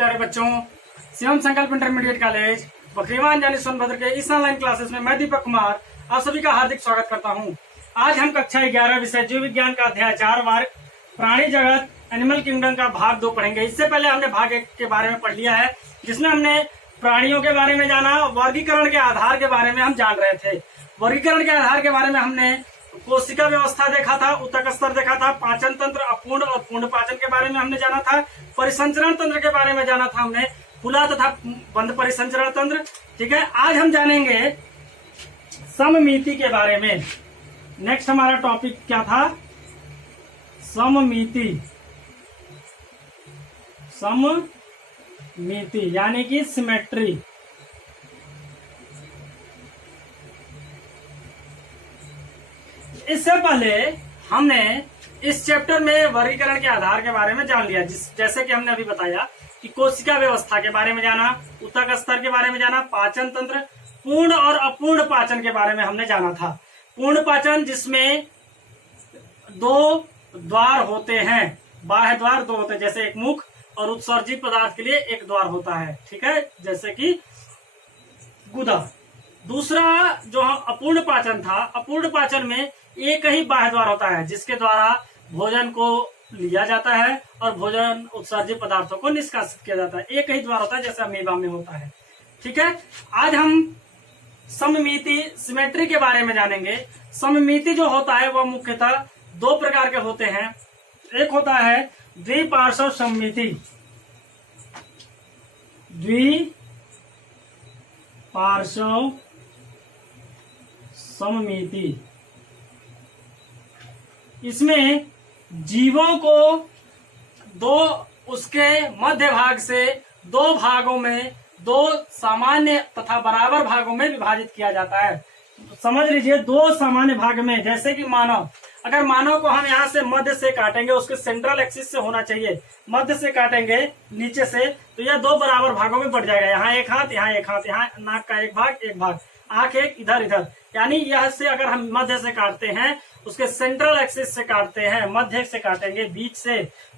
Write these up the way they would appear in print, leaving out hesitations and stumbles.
प्यारे बच्चों, शिवम संकल्प इंटरमीडिएट कॉलेज बकरीवान यानी सोनभद्र के इस ऑनलाइन क्लासेस में मैं दीपक कुमार आप सभी का हार्दिक स्वागत करता हूं। आज हम कक्षा 11 विषय जीव विज्ञान का अध्याय 4 वर्ग प्राणी जगत एनिमल किंगडम का भाग 2 पढ़ेंगे। इससे पहले हमने भाग 1 के बारे में पढ़ लिया है, जिसमें हमने प्राणियों के बारे में जाना, वर्गीकरण के आधार के बारे में हम जान रहे थे। वर्गीकरण के आधार के बारे में हमने कोशिका व्यवस्था देखा था, ऊतक स्तर देखा था, पाचन तंत्र, अपूर्ण और पूर्ण पाचन के बारे में हमने जाना था, परिसंचरण तंत्र के बारे में जाना था हमने, खुला तथा बंद परिसंचरण तंत्र। ठीक है, आज हम जानेंगे सममिति के बारे में। नेक्स्ट हमारा टॉपिक क्या था? सममिति। सममिति यानी कि सिमेट्री। इससे पहले हमने इस चैप्टर में वर्गीकरण के आधार के बारे में जान लिया, जैसे कि हमने अभी बताया कि कोशिका व्यवस्था के बारे में जाना, ऊतक स्तर के बारे में जाना, पाचन तंत्र, पूर्ण और अपूर्ण पाचन के बारे में हमने जाना था। पूर्ण पाचन जिसमें 2 द्वार होते हैं, बाह्य द्वार 2 होते हैं, जैसे एक मुख, और उत्सर्जित पदार्थ के लिए एक द्वार होता है। ठीक है, जैसे कि गुदा। दूसरा जो अपूर्ण पाचन था, अपूर्ण पाचन में एक ही बाह्य द्वार होता है जिसके द्वारा भोजन को लिया जाता है और भोजन उत्सर्जित पदार्थों को निष्कासित किया जाता है। एक ही द्वार होता है, जैसे अमीबा में होता है। ठीक है, आज हम सममिति सिमेट्री के बारे में जानेंगे। सममिति जो होता है वह मुख्यतः 2 प्रकार के होते हैं। एक होता है द्विपार्श्व सममिति, द्विपार्श्व सममिति। इसमें जीवों को उसके मध्य भाग से 2 भागों में, 2 सामान्य तथा बराबर भागों में विभाजित किया जाता है। समझ लीजिए, 2 सामान्य भाग में, जैसे कि मानव, अगर मानव को हम यहाँ से मध्य से काटेंगे, उसके सेंट्रल एक्सिस से होना चाहिए, मध्य से काटेंगे नीचे से, तो यह 2 बराबर भागों में बढ़ जाएगा। यहाँ एक हाथ, यहाँ एक हाथ, यहाँ नाक का एक भाग, आंख एक, इधर इधर। यानी यह से अगर हम मध्य से काटते हैं, उसके सेंट्रल एक्सिस से काटते हैं, मध्य से काटेंगे, बीच से,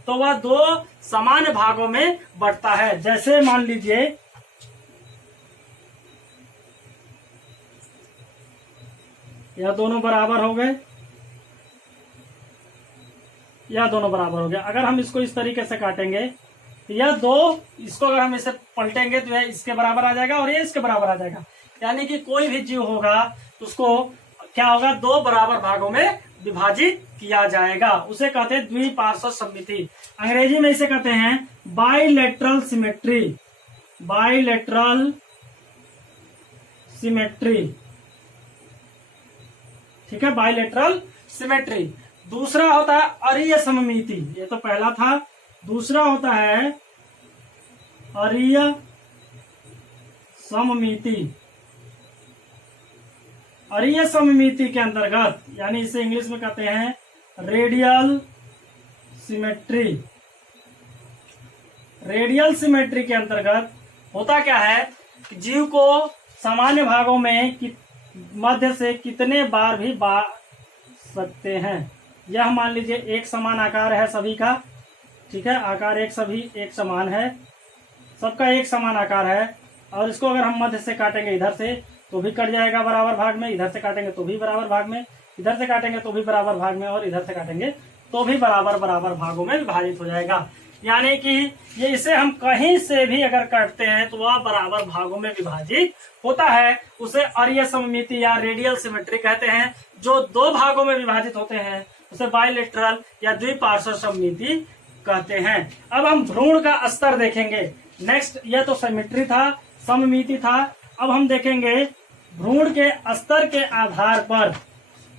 तो वह 2 समान भागों में बढ़ता है। जैसे मान लीजिए यह दोनों बराबर हो गए, यह दोनों बराबर हो गया। अगर हम इसको इस तरीके से काटेंगे तो यह 2, इसको अगर हम इसे पलटेंगे तो यह इसके बराबर आ जाएगा और ये इसके बराबर आ जाएगा। यानी कि कोई भी जीव होगा उसको क्या होगा, 2 बराबर भागों में विभाजित किया जाएगा। उसे कहते हैं द्विपार्श्व सममिति। अंग्रेजी में इसे कहते हैं बाइलेटरल सिमेट्री। Bilateral symmetry. ठीक है, बाइलेटरल सिमेट्री। दूसरा होता है अरीय सममिति। ये तो पहला था। दूसरा होता है अरीय सममिति। अरीय सममिति के अंतर्गत, यानी इसे इंग्लिश में कहते हैं रेडियल सिमेट्री। रेडियल सिमेट्री के अंतर्गत होता क्या है कि जीव को सामान्य भागों में मध्य से कितने बार भी बांट सकते हैं। यह मान लीजिए एक समान आकार है सभी का। ठीक है, आकार एक समान है, सबका एक समान आकार है, और इसको अगर हम मध्य से काटेंगे इधर से तो भी कट जाएगा बराबर भाग में, इधर से काटेंगे तो भी बराबर भाग में, इधर से काटेंगे तो भी बराबर भाग में, और इधर से काटेंगे तो भी बराबर भागों में विभाजित हो जाएगा। यानी कि ये इसे हम कहीं से भी अगर काटते हैं तो वह बराबर भागों में विभाजित होता है। उसे अरीय सममिति या रेडियल सिमेट्री कहते हैं। जो 2 भागों में विभाजित होते हैं उसे बाइलेटरल या द्विपार्श्व सममिति कहते हैं। अब हम भ्रूण का स्तर देखेंगे। नेक्स्ट, यह तो सिमेट्री था, सममिति था। अब हम देखेंगे भ्रूण के स्तर के आधार पर।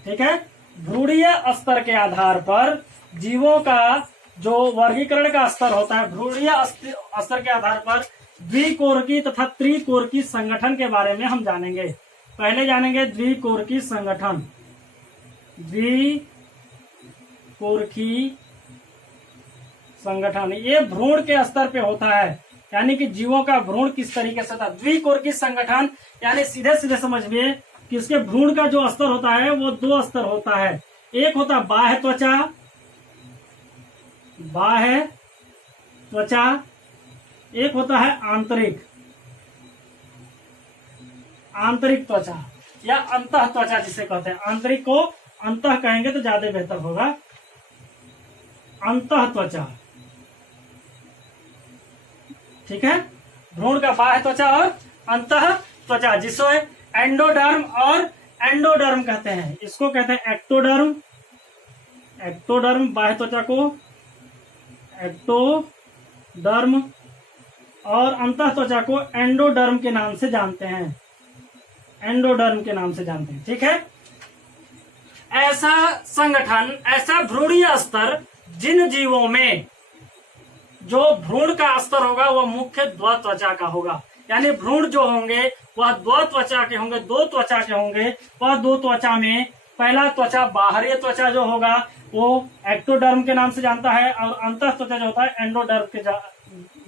ठीक है, भ्रूणीय स्तर के आधार पर जीवों का जो वर्गीकरण का स्तर होता है, भ्रूणीय स्तर के आधार पर द्विकोरकी तथा त्रिकोरकी संगठन के बारे में हम जानेंगे। पहले जानेंगे द्विकोरकी संगठन। द्विकोरकी संगठन ये भ्रूण के स्तर पे होता है, यानी कि जीवों का भ्रूण किस तरीके से था। द्विकोरकी संगठन यानी सीधे सीधे समझिए कि इसके भ्रूण का जो स्तर होता है वो 2 स्तर होता है। एक होता है बाह्य त्वचा, एक होता है आंतरिक त्वचा या अंतः त्वचा जिसे कहते हैं। आंतरिक को अंतः कहेंगे तो ज्यादा बेहतर होगा। अंतः त्वचा, ठीक है। भ्रूण का बाह्य त्वचा और अंतः त्वचा जिसे एंडोडर्म और एंडोडर्म कहते हैं। इसको कहते हैं एक्टोडर्म बाह्य त्वचा को एक्टोडर्म और अंतः त्वचा को एंडोडर्म के नाम से जानते हैं। ठीक है। ऐसा संगठन, ऐसा भ्रूणीय स्तर जिन जीवों में जो भ्रूण का स्तर होगा वह मुख्य द्वत्वचा का होगा। यानी भ्रूण जो होंगे वह द्वत्वचा के होंगे, दो त्वचा के होंगे। वह दो त्वचा में पहला त्वचा बाहरी त्वचा जो होगा वो एक्टोडर्म के नाम से जानता है और अंतः त्वचा जो होता है एंडोडर्म के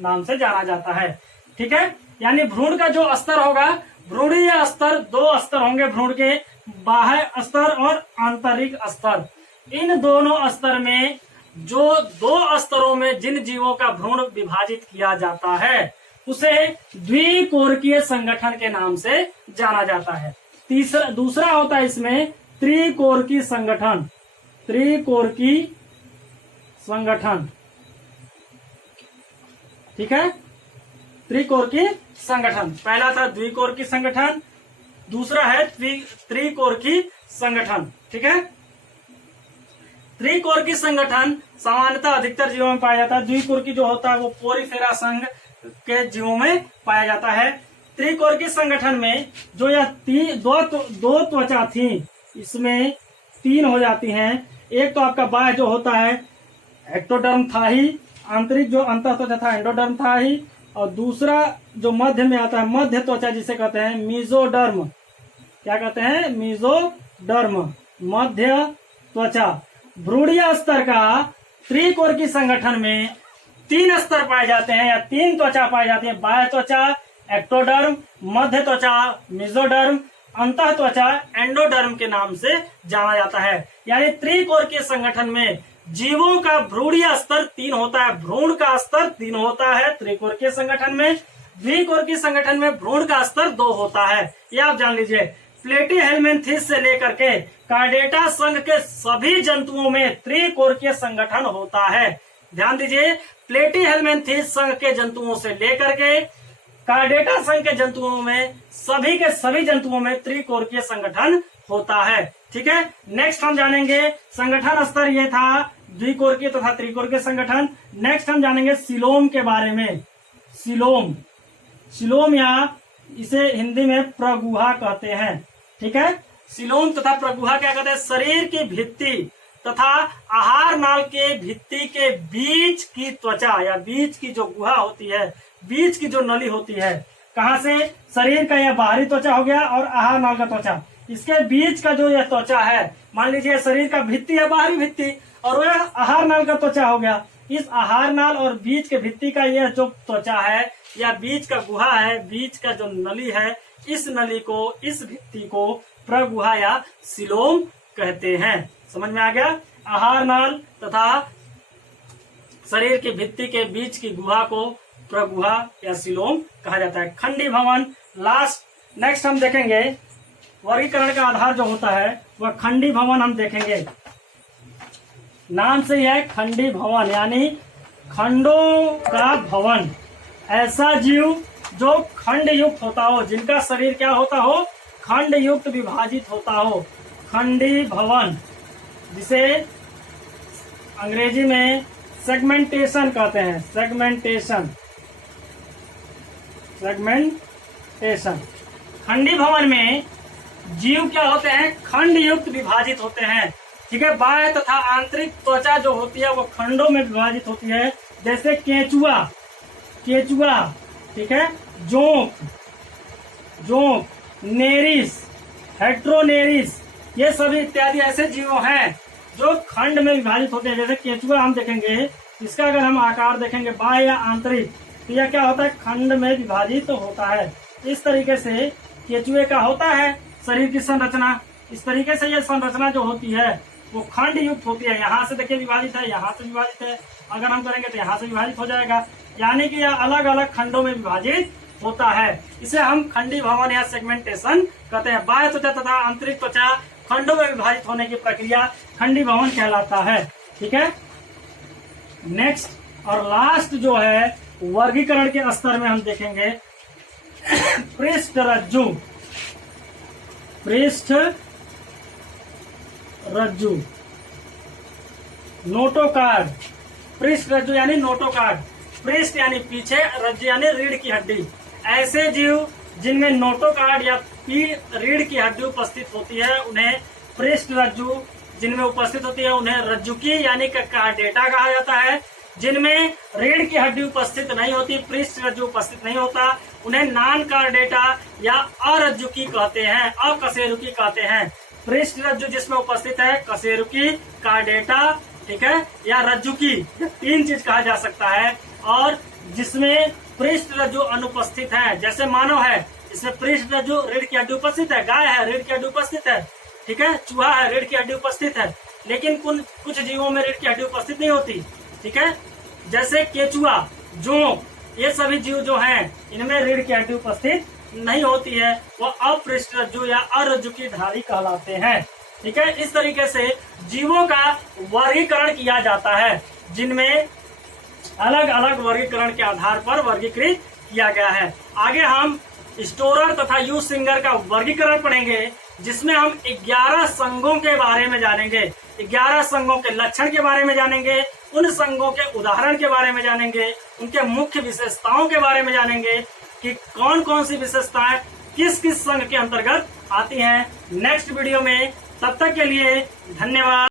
नाम से जाना जाता है। ठीक है। यानी भ्रूण का जो स्तर होगा, भ्रूणीय स्तर, दो स्तर होंगे भ्रूण के, बाह्य स्तर और आंतरिक स्तर। इन दोनों स्तर में जो दो स्तरों में जिन जीवों का भ्रूण विभाजित किया जाता है उसे द्विकोरकीय संगठन के नाम से जाना जाता है। दूसरा होता है इसमें त्रिकोरकीय संगठन। ठीक है। त्रिकोरकीय संगठन, पहला था द्विकोरकीय संगठन, दूसरा है त्रिकोरकीय संगठन। ठीक है। त्रिकोरकीय संगठन सामान्यतः अधिकतर जीवों में पाया जाता है। द्विकोरकीय जो होता है वो पोरीफेरा संघ के जीवों में पाया जाता है। त्रिकोरकीय संगठन में जो यह दो त्वचा थी, इसमें तीन हो जाती हैं। एक तो आपका बाह्य जो होता है एक्टोडर्म था ही, आंतरिक जो अंतः त्वचा था एंडोडर्म था ही, और दूसरा जो मध्य में आता है मध्य त्वचा जिसे कहते हैं मीजोडर्म। क्या कहते हैं? मीजोडर्म, मध्य त्वचा। भ्रूणीय स्तर का त्रिकोरकीय संगठन में तीन स्तर पाए जाते हैं या तीन त्वचा पाई जाती है। बाह्य त्वचा एक्टोडर्म, मध्य त्वचा मीजोडर्म, अंतः त्वचा एंडोडर्म के नाम से जाना जाता है। यानी त्रिकोरकीय संगठन में जीवों का भ्रूणीय स्तर तीन होता है, भ्रूण का स्तर तीन होता है त्रिकोरकीय संगठन में। द्विकोरकीय संगठन में भ्रूण का स्तर दो होता है, ये आप जान लीजिए। प्लेटीहेल्मिन्थेस से लेकर के कार्डेटा संघ के सभी जंतुओं में त्रिकोरकीय संगठन होता है। ध्यान दीजिए, प्लेटीहेल्मिन्थेस संघ के जंतुओं से लेकर के कार्डेटा संघ के जंतुओं में सभी के सभी जंतुओं में त्रिकोरकीय संगठन होता है। ठीक है। नेक्स्ट हम जानेंगे संगठन स्तर, ये था द्विकोरकीय तथा त्रिकोरकीय संगठन। नेक्स्ट हम जानेंगे सीलोम के बारे में। सीलोम या इसे हिंदी में प्रगुहा कहते हैं। ठीक है। सीलोम तथा प्रगुहा क्या कहते हैं? शरीर की भित्ति तथा आहार नाल के भित्ति के बीच की त्वचा या बीच की जो गुहा होती है, बीच की जो नली होती है, कहां से? शरीर का यह बाहरी त्वचा हो गया और आहार नाल का त्वचा, इसके बीच का जो यह त्वचा है, मान लीजिए शरीर का भित्ति है बाहरी भित्ति और वह आहार नाल का त्वचा हो गया। इस आहार नाल और बीच के भित्ति का यह जो त्वचा है या बीच का गुहा है, बीच का जो नली है, इस नली को, इस भित्ति को प्रगुहा या सीलोम कहते हैं। समझ में आ गया? आहार नाल तथा शरीर की भित्ति के बीच की गुहा को प्रगुहा या सीलोम कहा जाता है। खंडी भवन लास्ट। नेक्स्ट हम देखेंगे वर्गीकरण का आधार जो होता है वह खंडी भवन हम देखेंगे। नाम से यह खंडी भवन यानी खंडों का भवन। ऐसा जीव जो खंड युक्त होता हो, जिनका शरीर क्या होता हो? खंड युक्त विभाजित होता हो, खंडी भवन, जिसे अंग्रेजी में सेगमेंटेशन कहते हैं। सेगमेंटेशन। खंडी भवन में जीव क्या होते हैं? खंड युक्त विभाजित होते हैं। ठीक है। बाह्य तथा आंतरिक त्वचा जो होती है वो खंडों में विभाजित होती है, जैसे केचुआ, ठीक है, जोंक, नेरिस, हेट्रोनेरिस, ये सभी इत्यादि ऐसे जीव हैं जो खंड में विभाजित होते हैं। जैसे केचुआ हम देखेंगे, इसका अगर हम आकार देखेंगे बाह्य या आंतरिक, तो यह क्या होता है? खंड में विभाजित होता है। इस तरीके से केचुए का होता है शरीर की संरचना। इस तरीके से यह संरचना जो होती है वो खंड युक्त होती है। यहाँ से देखिए विभाजित है, यहाँ से विभाजित है, अगर हम करेंगे तो यहाँ से विभाजित हो जाएगा, यानी कि यह अलग अलग खंडों में विभाजित होता है। इसे हम खंडी भवन या सेगमेंटेशन कहते हैं। बाह्य त्वचा तथा आंतरिक त्वचा खंडों में विभाजित होने की प्रक्रिया खंडी भवन कहलाता है। ठीक है, नेक्स्ट और लास्ट जो है वर्गीकरण के स्तर में हम देखेंगे पृष्ठ रज्जु। पृष्ठ रज्जु, नोटोकार्ड। पृष्ठ रज्जु यानी नोटोकार्ड, पृष्ठ यानी पीछे, रज्जु यानी रीढ़ की हड्डी। ऐसे जीव जिनमें नोटोकार्ड या रीढ़ की हड्डी उपस्थित होती है उन्हें पृष्ठ रज्जु, जिनमें उपस्थित होती है उन्हें रज्जुकी यानी कार्डेटा कहा जाता है। जिनमें रीढ़ की हड्डी उपस्थित नहीं होती, पृष्ठ रज्जु उपस्थित नहीं होता, उन्हें नॉन कार्डेटा या अरज्जुकी कहते हैं, अकशेरुकी कहते हैं। पृष्ठ रज्जु जिसमें उपस्थित है कशेरुकी, कार्डेटा, ठीक है, या रज्जुकी, तीन चीज कहा जा सकता है। और जिसमें पृष्ठ रज्जु अनुपस्थित है, जैसे मानव है, इसमें पृष्ठ रज्जु रीढ़ की हड्डी उपस्थित है, गाय है रीढ़ की हड्डी उपस्थित है, ठीक है, चूहा है रीढ़ की हड्डी उपस्थित है, लेकिन कुछ जीवों में रीढ़ की हड्डी उपस्थित नहीं होती। ठीक है, जैसे केचुआ, जोंक, ये सभी जीव जो हैं इनमें रीढ़ की हड्डी उपस्थित नहीं होती है, वो अपृष्ठ रज्जु या अरज्जुकी धारी कहलाते हैं। ठीक है, इस तरीके से जीवों का वर्गीकरण किया जाता है, जिनमें अलग अलग वर्गीकरण के आधार पर वर्गीकृत किया गया है। आगे हम स्टोरर तथा यू सिंगर का वर्गीकरण पढ़ेंगे, जिसमें हम 11 संघों के बारे में जानेंगे, 11 संघों के लक्षण के बारे में जानेंगे, उन संघों के उदाहरण के बारे में जानेंगे, उनके मुख्य विशेषताओं के बारे में जानेंगे कि कौन कौन सी विशेषताएं किस किस संघ के अंतर्गत आती हैं। नेक्स्ट वीडियो में, तब तक के लिए धन्यवाद।